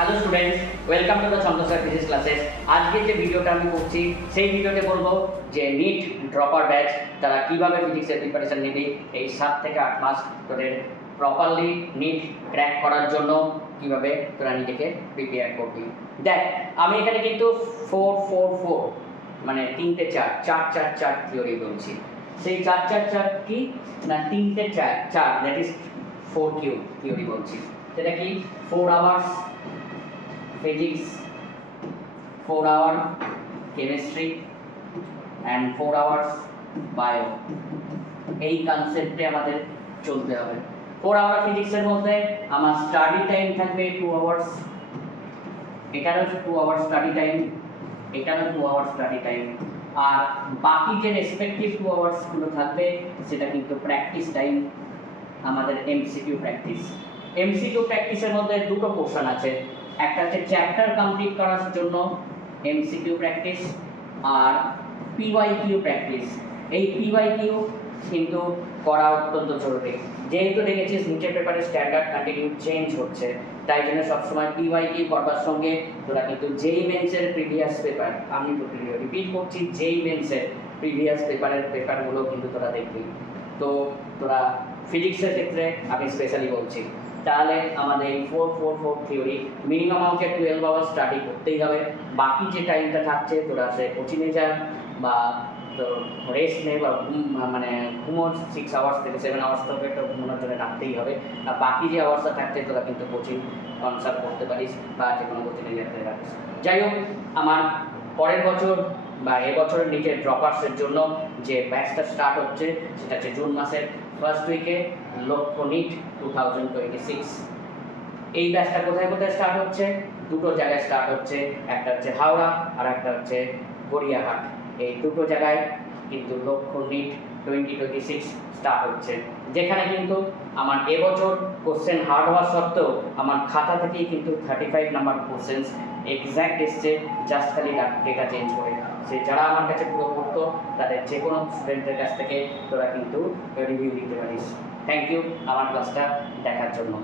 Hello students, welcome to the Chandrasar physics classes. আজকে যে ভিডিওটা আমি করছি সেই ভিডিওতে বলবো যে নিট ড্রপার ব্যাচ তারা কিভাবে ফিজিক্সের প্রিপারেশন নেবে এই 7 থেকে 8 মাস তোদের প্রপারলি নিট ক্র্যাক করার জন্য কিভাবে তোরা নিজেকে প্রিপেয়ার করবি। দেখ, আমি এখানে কিন্তু 4-4-4 মানে 3টে 4 থিওরি বলছি। সেই 4 কি না 3টে 4 দ্যাট ইজ 4Q থিওরি বলছি। সেটা কি 4 hours physics, 4 hour chemistry and 4 hours bio। এই কনসেপ্টে আমাদের চলতে হবে। 4 hour ফিজিক্সের মধ্যে আমার স্টাডি টাইম থাকবে 2 আওয়ার্স, এখানেও 2 আওয়ার স্টাডি টাইম, এখানেও 2 আওয়ার স্টাডি টাইম, আর বাকি যে রেসপেক্টিভ 2 আওয়ার্স গুলো থাকবে সেটা কিন্তু প্র্যাকটিস টাইম, আমাদের এমসিকিউ প্র্যাকটিস। এমসিকিউ প্র্যাকটিসের মধ্যে দুটো পোর্শন আছে, একটা হচ্ছে চ্যাপ্টার কমপ্লিট করার জন্য এমসিকিউ প্র্যাকটিস আর পিওয়াইকিউ প্র্যাকটিস। এই পিওয়াইকিউ কিন্তু করা অত্যন্ত জরুরি, যেহেতু দেখেছিস নিচের পেপারে স্ট্যান্ডার্ড কন্টিনিউ চেঞ্জ হচ্ছে, তাই জন্য সবসময় পিওয়াইকিউ করবার সঙ্গে তোরা কিন্তু যেই মেন্সের প্রিভিয়াস পেপার, আমি তো রিপিট করছি, যেই মেন্সের প্রিভিয়াস পেপারগুলো কিন্তু তোরা দেখবি। তো তোরা ফিজিক্সের ক্ষেত্রে আমি স্পেশালি বলছি, তাহলে আমাদের 4-4-4 থিওরি মিনিমাম আমাকে 12 আওয়ার স্টাডি করতেই হবে। বাকি যে টাইমটা থাকছে তোরা সে কোচিংয়ে যা বা তোর রেস্ট নে বা মানে ঘুমো, 6 আওয়ার্স থেকে 7 আওয়ার্স তো একটা ঘুমানোর জন্য রাখতেই হবে। আর বাকি যে আওয়ার্সটা থাকছে তোরা কিন্তু কোচিং কনসাল্ট করতে পারিস বা যে কোনো কোচিংয়ে যেতে পারিস। যাই হোক, আমার পরের বছর বা এবছরের নিচে ড্রপার্সের জন্য যে ব্যাচটা স্টার্ট হচ্ছে সেটা হচ্ছে জুন মাসের ফার্স্ট উইকে, লক্ষ্য নিট 2026। এই ব্যাচটা কোথায় কোথায় স্টার্ট হচ্ছে? দুটো জায়গায় স্টার্ট হচ্ছে, একটা হচ্ছে হাওড়া আর একটা হচ্ছে গড়িয়াহাট। এই দুটো জায়গায় কিন্তু লক্ষ্য নিট 2026 স্টার্ট হচ্ছে, যেখানে কিন্তু আমার এবছর কোশ্চেন হার্ড হওয়ার সত্ত্বেও আমার খাতা থেকেই কিন্তু 35 নাম্বার কোশ্চেন্স এক্স্যাক্ট এসছে, জাস্ট খালি ডেটা চেঞ্জ করে। সে যারা আমার কাছে পুরো পড়তো তাদের যে কোনো স্টুডেন্টের কাছ থেকে তোরা কিন্তু রিভিউ দিতে পারিস। থ্যাংক ইউ আমার ক্লাসটা দেখার জন্য।